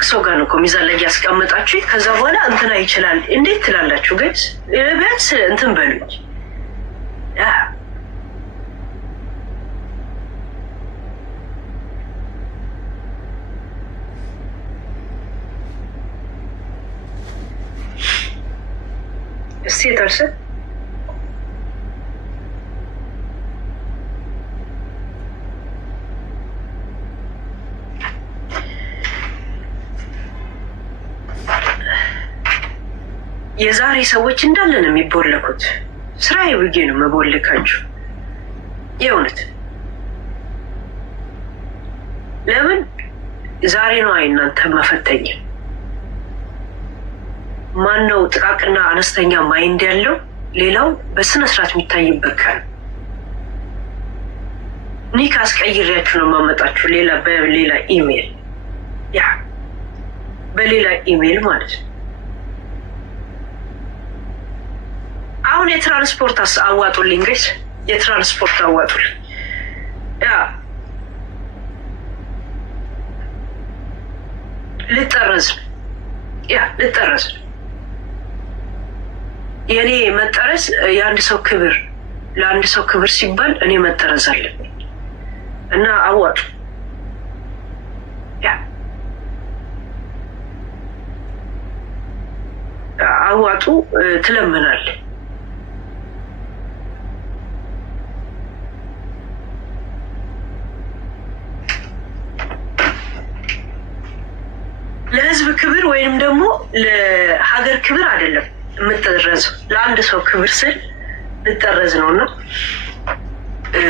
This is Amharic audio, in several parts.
ትልቅ ሰው ጋር ነው እኮ ሚዛን ላይ ያስቀመጣችሁ። ከዛ በኋላ እንትና ይችላል እንዴት ትላላችሁ? ጋይስ ቢያንስ እንትን በሉኝ። እስቲ ተርሰ የዛሬ ሰዎች እንዳለ ነው የሚቦለኩት። ስራዬ ብዬ ነው መቦለካችሁ። የእውነት ለምን ዛሬ ነው እናንተ መፈተኝ። ማን ነው ጥቃቅና አነስተኛ ማይንድ ያለው? ሌላው በስነ ስርዓት የሚታይበት ቀን። ኒክ አስቀይሬያችሁ ነው ማመጣችሁ። በሌላ ኢሜል በሌላ ኢሜል ማለት ነው። አሁን የትራንስፖርት አዋጡልኝ ጋይስ፣ የትራንስፖርት አዋጡልኝ። ልጠረዝ ልጠረዝ። የኔ መጠረዝ የአንድ ሰው ክብር፣ ለአንድ ሰው ክብር ሲባል እኔ መጠረዝ አለብኝ እና አዋጡ። አዋጡ ትለምናል። ለህዝብ ክብር ወይንም ደግሞ ለሀገር ክብር አይደለም የምጠረዘው፣ ለአንድ ሰው ክብር ስል ልጠረዝ ነው። እና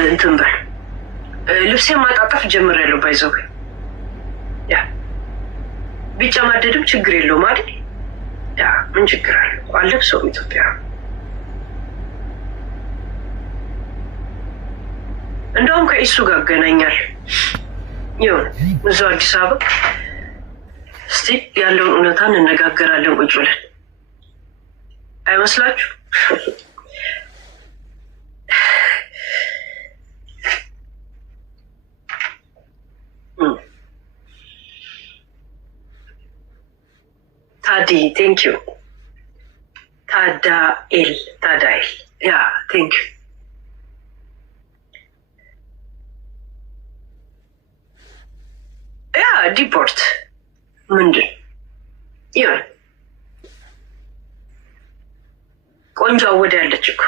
እንትን በል ልብሴን ማጣጣፍ ጀምሬያለሁ። ባይዘው ቢጨማደድም ችግር የለውም አይደል? ምን ችግር አለው? አለብሰውም ኢትዮጵያ። እንደውም ከኢሱ ጋር አገናኛል ይሁን እዛው አዲስ አበባ። እስቲ ያለውን እውነታ እንነጋገራለን ቁጭ ብለን። አይመስላችሁ? ታዲ ቴንክ ዩ። ታዳኤል ቴንክ ዩ። ዲፖርት ምንድን ይሁን ቆንጆ አወደ ያለች እኮ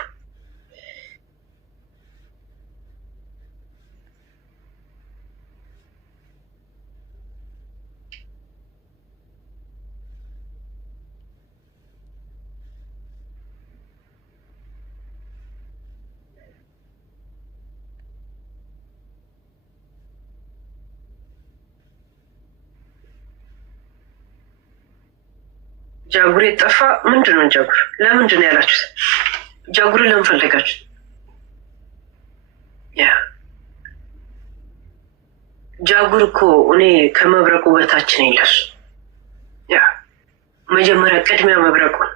ጃጉሬ ጠፋ። ምንድን ነው ጃጉር? ለምንድን ነው ያላችሁት? ጃጉሬ ለምን ፈለጋችሁት? ጃጉር እኮ እኔ ከመብረቁ በታች ነኝ ለሱ። መጀመሪያ ቅድሚያ መብረቁን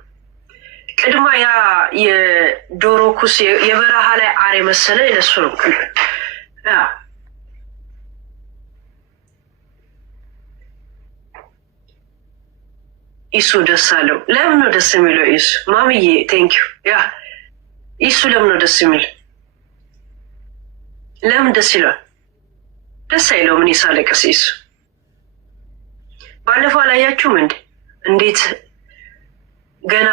ቅድማ ያ የዶሮ ኩስ የበረሃ ላይ አር የመሰለ ለሱ ነው። ኢሱ ደስ አለው። ለምን ነው ደስ የሚለው? ኢሱ ማምዬ ቴንኪዩ። ኢሱ ለምን ነው ደስ የሚለው? ለምን ደስ ይለዋል? ደስ አይለውም? እኔ ሳለቅስ ኢሱ ባለፈው አላያችሁም እንዴ? እንዴት ገና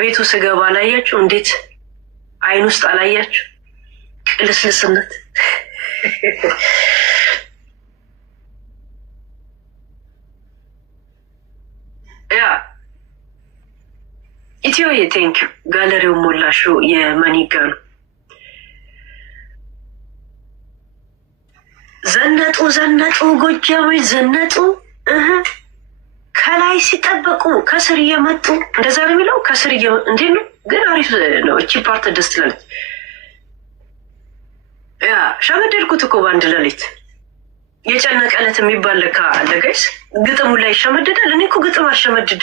ቤቱ ስገባ አላያችሁ? እንዴት አይን ውስጥ አላያችሁ? ቅልስልስነት ኢትዮ የቴንክ ጋለሪው ሞላሹ የመኒጋ ነው። ዘነጡ ጎጃሞች ዘነጡ። ከላይ ሲጠበቁ ከስር እየመጡ እንደዛ ነው የሚለው። ከስር እንዴት ነው ግን? አሪፍ ነው። እቺ ፓርት ደስ ትላለች። ሸመደድኩት እኮ በአንድ ሌሊት። የጨነቀለት የሚባል ለካ አለ ጋይስ። ግጥሙ ላይ ይሸመደዳል። እኔ እኮ ግጥም አልሸመድድም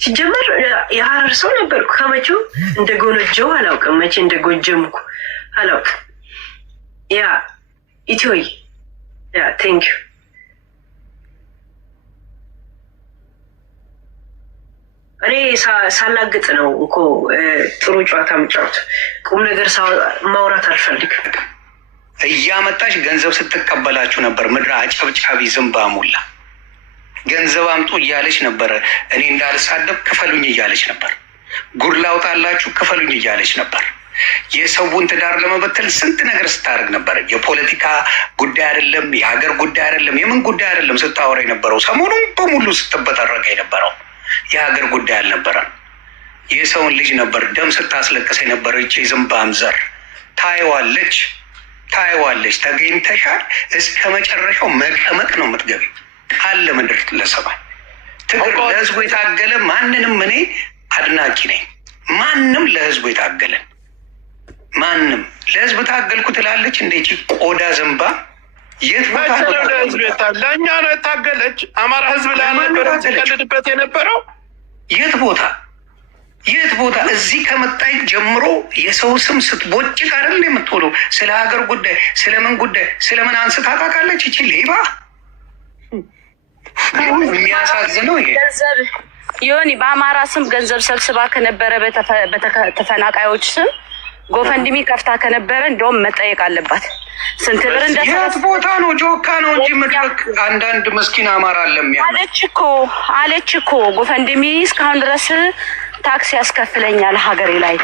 ሲጀመር። የሀረር ሰው ነበርኩ። ከመቼው እንደጎነጀው አላውቅም። መቼ እንደጎጀምኩ አላውቅም። ኢትዮይ ቴንክ ዩ። እኔ ሳላግጥ ነው እኮ ጥሩ ጨዋታ ምጫወት። ቁም ነገር ማውራት አልፈልግም። እያመጣሽ ገንዘብ ስትቀበላችሁ ነበር። ምድረ አጨብጫቢ ዝምባ ሙላ ገንዘብ አምጡ እያለች ነበረ። እኔ እንዳልሳደብ ክፈሉኝ እያለች ነበር። ጉድ ላውጣላችሁ ክፈሉኝ እያለች ነበር። የሰውን ትዳር ለመበተል ስንት ነገር ስታደርግ ነበር። የፖለቲካ ጉዳይ አይደለም፣ የሀገር ጉዳይ አይደለም፣ የምን ጉዳይ አይደለም ስታወራ የነበረው። ሰሞኑን በሙሉ ስትበጠረቀ የነበረው የሀገር ጉዳይ አልነበረም። የሰውን ልጅ ነበር ደም ስታስለቅስ የነበረው። ይቺ ዝምባም ዘር ታይዋለች። ተገኝተሻል። እስከ መጨረሻው መቀመቅ ነው የምትገቢ አለ ምድር ለሰማይ። ትግል ለህዝቡ የታገለ ማንንም እኔ አድናቂ ነኝ። ማንም ለህዝቡ የታገለን ማንም ለህዝብ ታገልኩ ትላለች። እንዴት ቆዳ ዘንባ የት ቦታ ለእኛ ነው የታገለች? አማራ ህዝብ ላይ ነበረ ሲቀልድበት የነበረው የት ቦታ እዚህ ከመጣይ ጀምሮ የሰው ስም ስትቦጭቅ አይደል የምትውለው? ስለ ሀገር ጉዳይ ስለምን ጉዳይ ስለምን አንስታ ታውቃለች? ይቺ ሌባ የሚያሳዝነው ይሄ ዮኒ በአማራ ስም ገንዘብ ሰብስባ ከነበረ በተፈናቃዮች ስም ጎፈንድሚ ከፍታ ከነበረ እንደውም መጠየቅ አለባት። ስንት ብር እንደሰራት ቦታ ነው ጆካ ነው እንጂ ምድረክ አንዳንድ መስኪን አማራ አለሚያ አለች እኮ ጎፈንድሚ እስካሁን ድረስ ታክስ ያስከፍለኛል ሀገሬ ላይ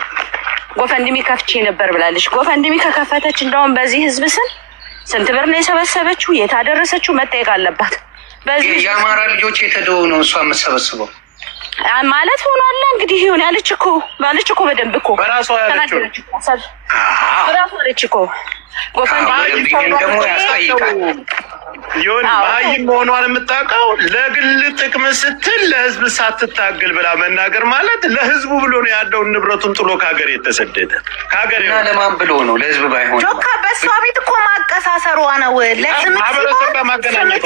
ጎፈንድሚ ከፍቼ ነበር ብላለች። ጎፈንድሚ ከከፈተች እንደውም በዚህ ህዝብ ስም ስንት ብር ነው የሰበሰበችው? የታደረሰችው መጠየቅ አለባት። በዚህ የአማራ ልጆች የተደው ነው እሷ የምትሰበስበው ማለት ሆኗል። እንግዲህ ይሁን ያለች እኮ በደንብ እኮ በራሷ ያለችው በራሷ አለች እኮ ጎፈንድሚ ደግሞ ያስጠይቃል። ይሁን ማይም መሆኗን የምታውቀው ለግል ጥቅም ስትል ለህዝብ ሳትታገል ብላ መናገር ማለት ለህዝቡ ብሎ ነው ያለውን ንብረቱን ጥሎ ከሀገር የተሰደደ ከሀገር እና ለማን ብሎ ነው? ለህዝብ ባይሆን ጆካ በሷ ቤት እኮ ማቀሳሰሯ ነው። ማህበረሰብ ጋር ማገናኘቷ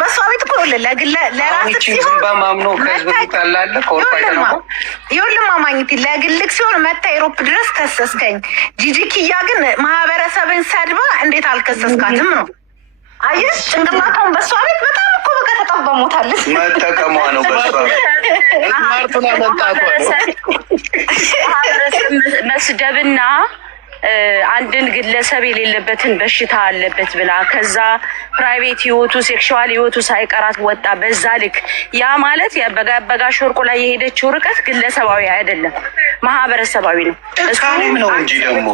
በሷ ቤት እኮ ለራስ ሲሆን በማምኖ ከህዝብ ታላለ ከወርፋይ ነው ይሁን ማማኝት ለግልክ ሲሆን መታ ኢሮፕ ድረስ ከሰስከኝ። ጂጂኪያ ግን ማህበረሰብን ሰድባ እንዴት አልከሰስካትም ነው? አየሽ ጭንቅላቷን በሷ ቤት በጣም እኮ በቃ ተጠበሞታለች። መጠቀሟ ነው በሷ ማርቱና መጣቷ መስደብና አንድን ግለሰብ የሌለበትን በሽታ አለበት ብላ ከዛ ፕራይቬት ህይወቱ ሴክሹዋል ህይወቱ ሳይቀራት ወጣ። በዛ ልክ ያ ማለት በጋሽ ወርቁ ላይ የሄደችው ርቀት ግለሰባዊ አይደለም፣ ማህበረሰባዊ ነው። እስካሁን ነው እንጂ ደግሞ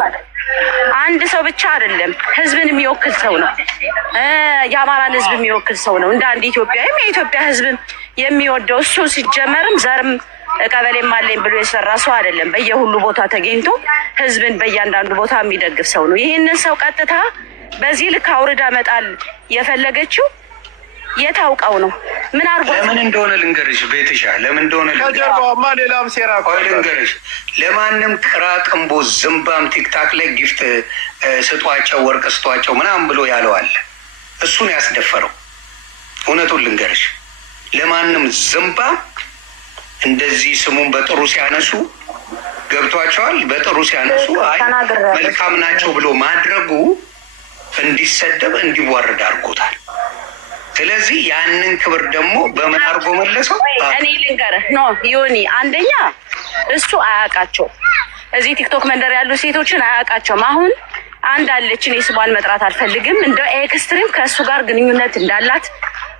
አንድ ሰው ብቻ አይደለም፣ ህዝብን የሚወክል ሰው ነው። የአማራን ህዝብ የሚወክል ሰው ነው። እንደ አንድ ኢትዮጵያዊም የኢትዮጵያ ህዝብን የሚወደው እሱ ሲጀመርም ዘርም ቀበሌም አለኝ ብሎ የሰራ ሰው አይደለም። በየሁሉ ቦታ ተገኝቶ ህዝብን በእያንዳንዱ ቦታ የሚደግፍ ሰው ነው። ይህንን ሰው ቀጥታ በዚህ ልክ አውርዳ መጣል የፈለገችው የታውቀው ነው። ምን አርጎ ለምን እንደሆነ ልንገርሽ፣ ቤትሻ ለምን እንደሆነ ከጀርባማ ሌላም ሴራ ልንገርሽ። ለማንም ቅራቅንቦ ዝምባም ቲክታክ ላይ ጊፍት ስጧቸው፣ ወርቅ ስጧቸው ምናምን ብሎ ያለው አለ። እሱን ያስደፈረው እውነቱን ልንገርሽ። ለማንም ዝምባም እንደዚህ ስሙን በጥሩ ሲያነሱ ገብቷቸዋል። በጥሩ ሲያነሱ አይ መልካም ናቸው ብሎ ማድረጉ እንዲሰደብ እንዲዋረድ አድርጎታል። ስለዚህ ያንን ክብር ደግሞ በምን አድርጎ መለሰው? እኔ ልንገርህ ዮኒ፣ አንደኛ እሱ አያውቃቸው፣ እዚህ ቲክቶክ መንደር ያሉ ሴቶችን አያውቃቸውም። አሁን አንድ አለች፣ እኔ ስሟን መጥራት አልፈልግም፣ እንደ ኤክስትሪም ከእሱ ጋር ግንኙነት እንዳላት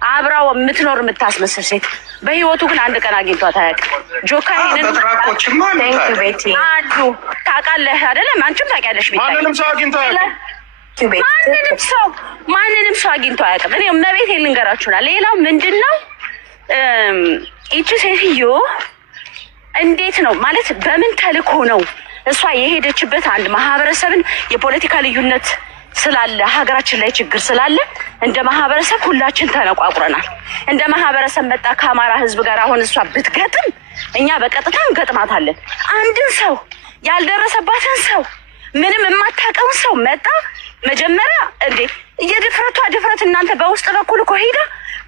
አብራው የምትኖር የምታስመስል ሴት በህይወቱ ግን አንድ ቀን አግኝቷት አያውቅም። ጆካ ይሄንን በጥራቆችም አሉ ታውቃለህ አይደለም? አንቺም ታውቂያለሽ። ማንንም ሰው አግኝቶ አያውቅም። ማንንም ሰው አግኝቶ አያውቅም። እኔ መቤት ልንገራችሁና ሌላው ምንድን ነው ይቺ ሴትዮ እንዴት ነው ማለት በምን ተልኮ ነው እሷ የሄደችበት? አንድ ማህበረሰብን የፖለቲካ ልዩነት ስላለ ሀገራችን ላይ ችግር ስላለ እንደ ማህበረሰብ ሁላችን ተነቋቁረናል። እንደ ማህበረሰብ መጣ ከአማራ ህዝብ ጋር አሁን እሷ ብትገጥም እኛ በቀጥታ እንገጥማታለን። አንድን ሰው ያልደረሰባትን ሰው ምንም የማታውቀውን ሰው መጣ መጀመሪያ እንዴ የድፍረቷ ድፍረት እናንተ በውስጥ በኩል እኮ ሄዳ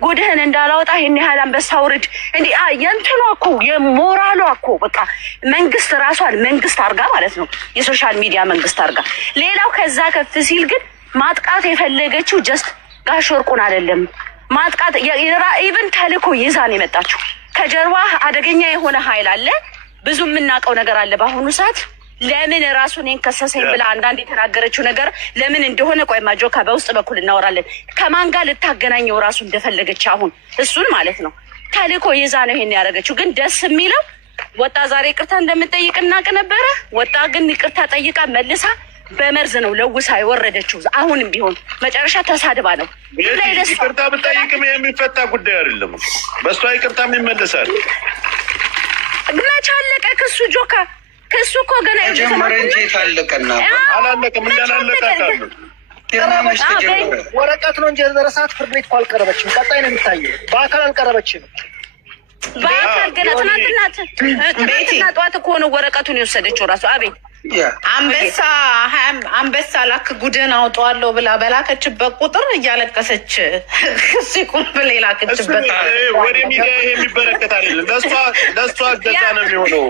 ጎድህን እንዳላወጣ ይሄን ያህል አንበሳ ውርድ እንዴ የእንትኗ እኮ የሞራሏ እኮ በቃ መንግስት ራሷን መንግስት አርጋ ማለት ነው፣ የሶሻል ሚዲያ መንግስት አርጋ። ሌላው ከዛ ከፍ ሲል ግን ማጥቃት የፈለገችው ጀስት ጋሽ ወርቁን አይደለም ማጥቃት ኢቭን ተልኮ ይዛ ነው የመጣችው። ከጀርባ አደገኛ የሆነ ኃይል አለ። ብዙ የምናውቀው ነገር አለ በአሁኑ ሰዓት። ለምን ራሱ እኔን ከሰሰኝ ብላ አንዳንድ የተናገረችው ነገር ለምን እንደሆነ ቆይ ማጆካ በውስጥ በኩል እናወራለን። ከማን ጋር ልታገናኘው ራሱ እንደፈለገች አሁን እሱን ማለት ነው ተልእኮ ይዛ ነው ይሄን ያደረገችው። ግን ደስ የሚለው ወጣ ዛሬ ይቅርታ እንደምጠይቅ እናቅ ነበረ። ወጣ ግን ይቅርታ ጠይቃ መልሳ በመርዝ ነው ለውሳ የወረደችው። አሁንም ቢሆን መጨረሻ ተሳድባ ነው። ይቅርታ ብጠይቅም የሚፈታ ጉዳይ አይደለም። በእሷ ይቅርታም ይመለሳል። መች አለቀ ክሱ? ጆካ ክሱ እኮ ገና ጀመረ እንጂ ታለቀና አላለቀም። እንዳላለቀ ወረቀት ነው እንጂ የደረሳት ፍርድ ቤት እኮ አልቀረበችም። ቀጣይ ነው የሚታየው። በአካል አልቀረበችም። በአካል ገና ትናንትና ጠዋት እኮ ነው ወረቀቱን የወሰደችው ራሱ። አቤት አንበሳ ላክ ጉድን አውጠዋለሁ ብላ በላከችበት ቁጥር እያለቀሰች ሲቁም ብላ የላከችበት ወደ ሚዲያ ይሄ የሚበረከት አይደለም። ለእሷ ገዛ ነው የሚሆነው።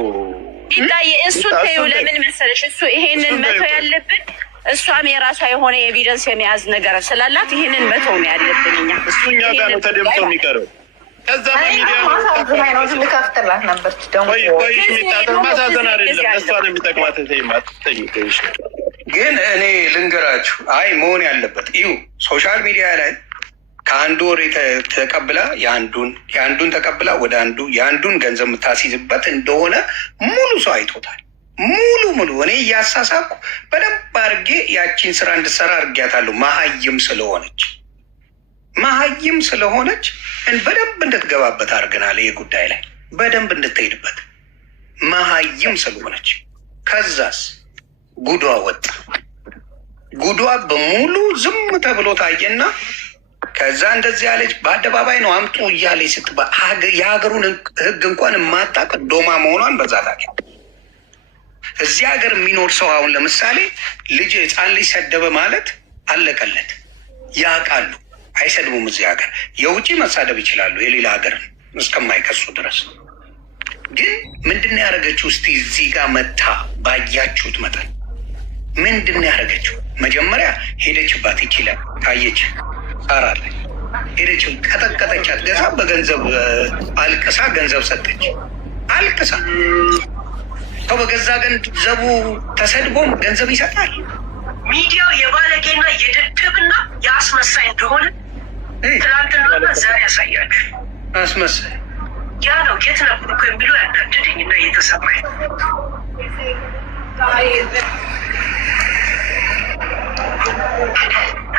ይታይ እሱን ተይው። ለምን መሰለሽ እሱ ይሄንን መተው ያለብን እሷም የራሷ የሆነ ኤቪደንስ የሚያዝ ነገር ስላላት ይሄንን መተው ነው ያለብን እኛ። እሱ እኛ ጋር ነው ተደምጦ የሚቀረው። ከዛ በሚዲያ ነው ልከፍትላት ነበር። ቆይ ማሳዘን አይደለም ለእሷ ነው የሚጠቅማት። ግን እኔ ልንገራችሁ፣ አይ መሆን ያለበት ይሁ ሶሻል ሚዲያ ላይ ከአንዱ ወሬ ተቀብላ የአንዱን ተቀብላ ወደ አንዱ የአንዱን ገንዘብ የምታስይዝበት እንደሆነ ሙሉ ሰው አይቶታል። ሙሉ እኔ እያሳሳኩ በደንብ አድርጌ ያቺን ስራ እንድሰራ አድርጊያታለሁ። መሀይም ስለሆነች በደንብ እንድትገባበት አድርገናል። ይህ ጉዳይ ላይ በደንብ እንድትሄድበት መሀይም ስለሆነች። ከዛስ ጉዷ ወጣ። ጉዷ በሙሉ ዝም ተብሎ ታየና ከዛ እንደዚህ ያለች በአደባባይ ነው አምጡ እያለች የሀገሩን ሕግ እንኳን የማታውቅ ዶማ መሆኗን በዛ ታውቂው። እዚህ ሀገር የሚኖር ሰው አሁን ለምሳሌ ሕፃን ልጅ ሰደበ ማለት አለቀለት። ያውቃሉ፣ አይሰድቡም። እዚህ ሀገር የውጭ መሳደብ ይችላሉ፣ የሌላ ሀገር እስከማይከሱ ድረስ። ግን ምንድን ነው ያደረገችው? እስቲ እዚህ ጋር መታ ባያችሁት መጠን ምንድን ነው ያደረገችው? መጀመሪያ ሄደችባት ይችላል ታየች ሳራ ላይ ሄደች፣ ቀጠቀጠቻት። ገዛ በገንዘብ አልቅሳ ገንዘብ ሰጠች። አልቅሳ ሰው በገዛ ገንዘቡ ተሰድቦም ገንዘብ ይሰጣል። ሚዲያው የባለጌና የደደብና የአስመሳይ እንደሆነ ትናንትናና ዛሬ ያሳያችሁ። አስመሳይ ያ ነው የት ነበር እኮ የሚለው ያናደደኝና እየተሰማኝ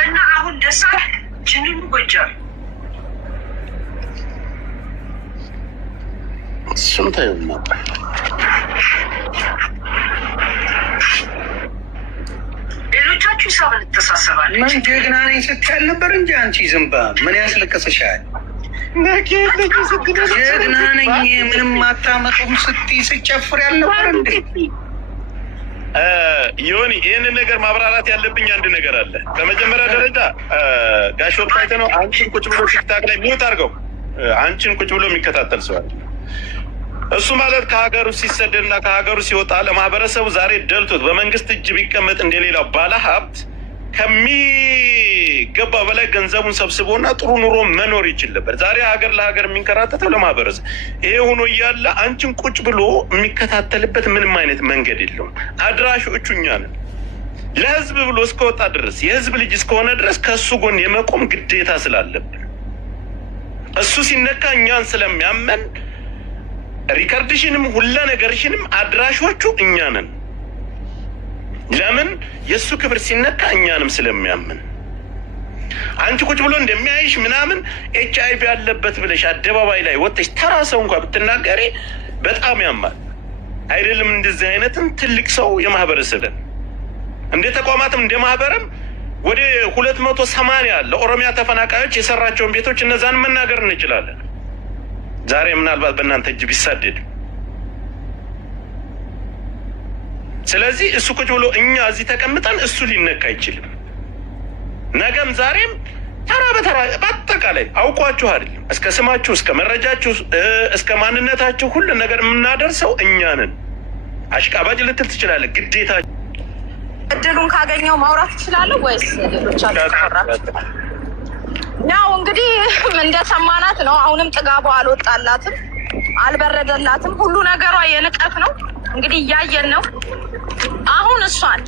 እና አሁን ደሳ ጅንኑ ጎጃም እሱም ታዩ ነበር። ሌሎቻችሁ ሂሳብ እንተሳሰባለን። ምን ጀግና ነኝ ስትል ነበር እንጂ አንቺ ዝምባ ምን ያስለቀሰሻል? ጀግና ነኝ ምንም አታመጡም ስትይ ስጨፍር ያልነበር እንዴ? ዮኒ ይህንን ነገር ማብራራት ያለብኝ አንድ ነገር አለ። በመጀመሪያ ደረጃ ጋሽ ወጣይተ ነው አንቺን ቁጭ ብሎ ቲክታክ ላይ ሚውት አድርገው አንቺን ቁጭ ብሎ የሚከታተል ሰዋል። እሱ ማለት ከሀገሩ ሲሰደድና ከሀገሩ ሲወጣ ለማህበረሰቡ ዛሬ ደልቶት በመንግስት እጅ ቢቀመጥ እንደሌላው ባለ ሀብት ከሚገባ በላይ ገንዘቡን ሰብስቦና ጥሩ ኑሮ መኖር ይችል ነበር። ዛሬ ሀገር ለሀገር የሚንከራተተው ለማህበረሰብ ይሄ ሆኖ እያለ አንቺን ቁጭ ብሎ የሚከታተልበት ምንም አይነት መንገድ የለውም። አድራሾቹ እኛ ነን። ለህዝብ ብሎ እስከወጣ ድረስ የህዝብ ልጅ እስከሆነ ድረስ ከእሱ ጎን የመቆም ግዴታ ስላለብን እሱ ሲነካ እኛን ስለሚያመን ሪከርድሽንም ሁላ ነገርሽንም አድራሾቹ እኛ ነን። ለምን የእሱ ክብር ሲነካ እኛንም ስለሚያምን አንቺ ቁጭ ብሎ እንደሚያይሽ ምናምን HIV ያለበት ብለሽ አደባባይ ላይ ወጥተሽ ተራ ሰው እንኳን ብትናገሪ በጣም ያማል። አይደለም እንደዚህ አይነትን ትልቅ ሰው የማህበረሰብን እንደ ተቋማትም እንደ ማህበርም ወደ 280 ለኦሮሚያ ተፈናቃዮች የሰራቸውን ቤቶች እነዛን መናገር እንችላለን። ዛሬ ምናልባት በእናንተ እጅ ቢሳደድ ስለዚህ እሱ ቁጭ ብሎ እኛ እዚህ ተቀምጠን እሱ ሊነካ አይችልም። ነገም ዛሬም ተራ በተራ በአጠቃላይ አውቋችሁ አይደለም እስከ ስማችሁ እስከ መረጃችሁ እስከ ማንነታችሁ ሁሉ ነገር የምናደርሰው እኛ ነን። አሽቃባጭ ልትል ትችላለህ። ግዴታ እድሉን ካገኘው ማውራት ትችላለህ ወይስ ሌሎቻችሁ ታወራችሁ? ያው እንግዲህ እንደሰማናት ነው። አሁንም ጥጋቡ አልወጣላትም። አልበረደላትም። ሁሉ ነገሯ የንቀት ነው። እንግዲህ እያየን ነው። አሁን እሷን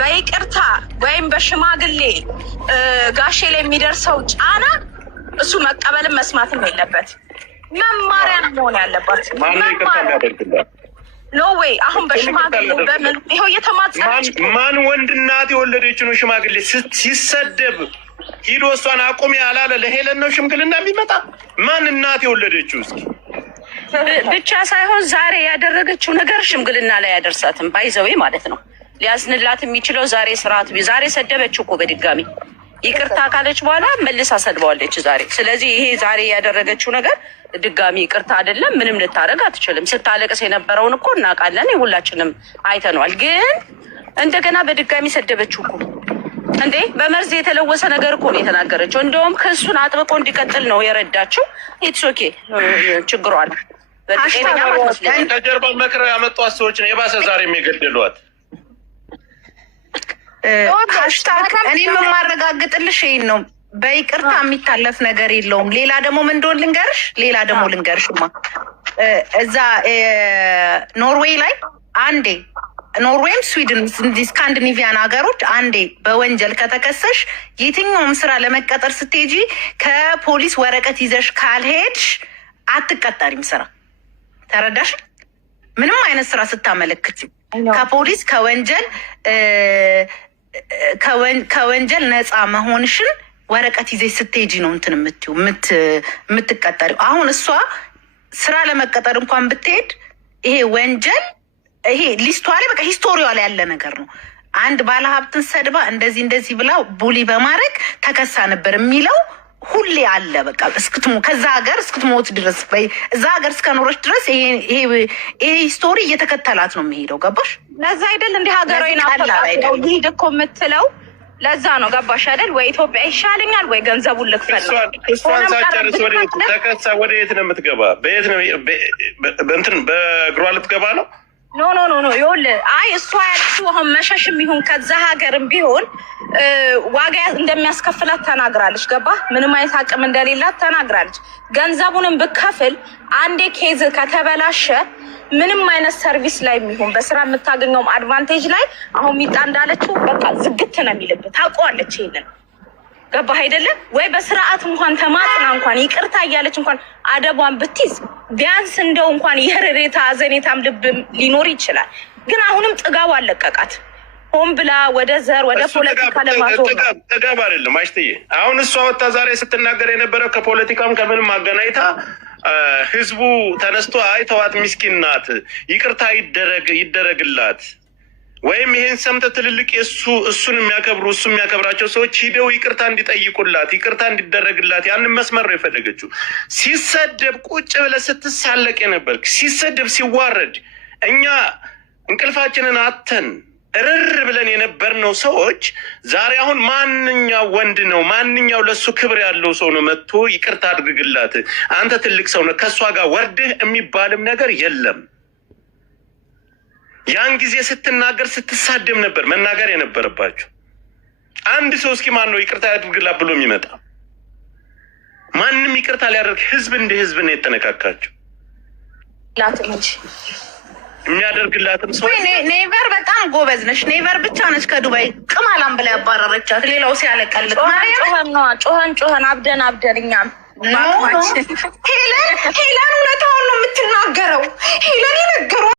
በይቅርታ ወይም በሽማግሌ ጋሼ ላይ የሚደርሰው ጫና እሱ መቀበልም መስማትም የለበት። መማሪያ ነው መሆን ያለባት። ኖ ዌይ አሁን በሽማግሌ በምን ይኸው እየተማጸነች ማን ወንድ እናት የወለደች ነው ሽማግሌ ሲሰደብ ሂዶ እሷን አቁሚ ያላለ ለሄለን ነው ሽምግልና የሚመጣ? ማን እናት የወለደችው? እስኪ ብቻ ሳይሆን ዛሬ ያደረገችው ነገር ሽምግልና ላይ ያደርሳትም ባይዘዌ ማለት ነው። ሊያዝንላት የሚችለው ዛሬ ሰደበችው እኮ በድጋሚ ይቅርታ ካለች በኋላ መልሳ ሰድበዋለች ዛሬ። ስለዚህ ይሄ ዛሬ ያደረገችው ነገር ድጋሚ ይቅርታ አይደለም፣ ምንም ልታደርግ አትችልም። ስታለቅስ የነበረውን እኮ እናውቃለን፣ ሁላችንም አይተነዋል። ግን እንደገና በድጋሚ ሰደበችው እኮ እንዴ! በመርዝ የተለወሰ ነገር እኮ ነው የተናገረችው። እንደውም ክሱን አጥብቆ እንዲቀጥል ነው የረዳችው። ኢትስ ኦኬ ችግሯል። ከጀርባ መክረው ያመጧት ሰዎች ነው የባሰ ዛሬ የሚገድሏት። ሀሽታግ እኔ የማረጋግጥልሽ ይሄን ነው። በይቅርታ የሚታለፍ ነገር የለውም። ሌላ ደግሞ ምን እንደሆነ ልንገርሽማ እዛ ኖርዌይ ላይ አንዴ ኖርዌይም ስዊድን ስካንዲኔቪያን ሀገሮች አንዴ በወንጀል ከተከሰሽ የትኛውም ስራ ለመቀጠር ስትሄጂ ከፖሊስ ወረቀት ይዘሽ ካልሄድሽ አትቀጠሪም ስራ። ተረዳሽ? ምንም አይነት ስራ ስታመለክት ከፖሊስ ከወንጀል ነፃ መሆንሽን ወረቀት ይዘሽ ስትሄጂ ነው እንትን የምትቀጠሪው። አሁን እሷ ስራ ለመቀጠር እንኳን ብትሄድ ይሄ ወንጀል ይሄ ሊስቷ ላይ በቃ ሂስቶሪዋ ላይ ያለ ነገር ነው። አንድ ባለሀብትን ሰድባ እንደዚህ ብላ ቡሊ በማድረግ ተከሳ ነበር የሚለው ሁሌ አለ። በቃ ከዛ ሀገር እስክትሞት ድረስ እዛ ሀገር እስከኖረች ድረስ ይሄ ሂስቶሪ እየተከተላት ነው የሚሄደው። ገባሽ? ለዛ አይደል እንዲህ ሀገራዊ ይሄድ እኮ የምትለው ለዛ ነው። ገባሽ አይደል? ወይ ኢትዮጵያ ይሻለኛል ወይ ገንዘቡን ልክፈል ነው። እሷን ሳጨርስ ተከሳ ወደ የት ነው የምትገባ? በየት ነው በእንትን በእግሯ ልትገባ ነው? ኖ ይኸውልህ፣ አይ እሷ ያለችው አሁን መሸሽም ይሁን ከዛ ሀገርም ቢሆን ዋጋ እንደሚያስከፍላት ተናግራለች። ገባ? ምንም አይነት አቅም እንደሌላት ተናግራለች። ገንዘቡንም ብከፍል አንዴ ኬዝ ከተበላሸ ምንም አይነት ሰርቪስ ላይ የሚሆን በስራ የምታገኘውም አድቫንቴጅ ላይ አሁን ሚጣ እንዳለችው በቃ ዝግት ነው የሚልበት። ታውቀዋለች ይሄንን። ገባህ አይደለም ወይ? በስርዓት እንኳን ተማጽና እንኳን ይቅርታ እያለች እንኳን አደቧን ብትይዝ ቢያንስ እንደው እንኳን የርሬታ አዘኔታም ልብም ሊኖር ይችላል። ግን አሁንም ጥጋቡ አለቀቃት። ሆን ብላ ወደ ዘር ወደ ፖለቲካ ለማዞር ጥጋብ አይደለም አይሽትዬ። አሁን እሷ ወጣ ዛሬ ስትናገር የነበረው ከፖለቲካም ከምንም አገናኝታ ህዝቡ ተነስቶ አይተዋት ምስኪን ናት ይቅርታ ይደረግላት ወይም ይሄን ሰምተ ትልልቅ እሱን የሚያከብሩ እሱ የሚያከብራቸው ሰዎች ሂደው ይቅርታ እንዲጠይቁላት ይቅርታ እንዲደረግላት ያንን መስመር ነው የፈለገችው። ሲሰደብ ቁጭ ብለህ ስትሳለቅ የነበርክ ሲሰደብ ሲዋረድ እኛ እንቅልፋችንን አተን እርር ብለን የነበርነው ሰዎች ዛሬ አሁን ማንኛው ወንድ ነው ማንኛው ለሱ ክብር ያለው ሰው ነው መጥቶ ይቅርታ አድርግላት አንተ ትልቅ ሰው ነው ከሷ ጋር ወርድህ የሚባልም ነገር የለም። ያን ጊዜ ስትናገር ስትሳደብ ነበር መናገር የነበረባችሁ። አንድ ሰው እስኪ ማን ነው ይቅርታ ያድርግላት ብሎ የሚመጣ? ማንም ይቅርታ ሊያደርግ ህዝብ እንደ ህዝብ ነው የተነካካቸው። የሚያደርግላትም ሰው ኔቨር በጣም ጎበዝ ነሽ። ኔቨር ብቻ ነች ከዱባይ ቅማላም ብላ ያባረረቻት። ሌላው ሲያለቀልጥ ጮኸን አብደን እኛም ሄለን እውነታውን ነው የምትናገረው። ሄለን የነገሯት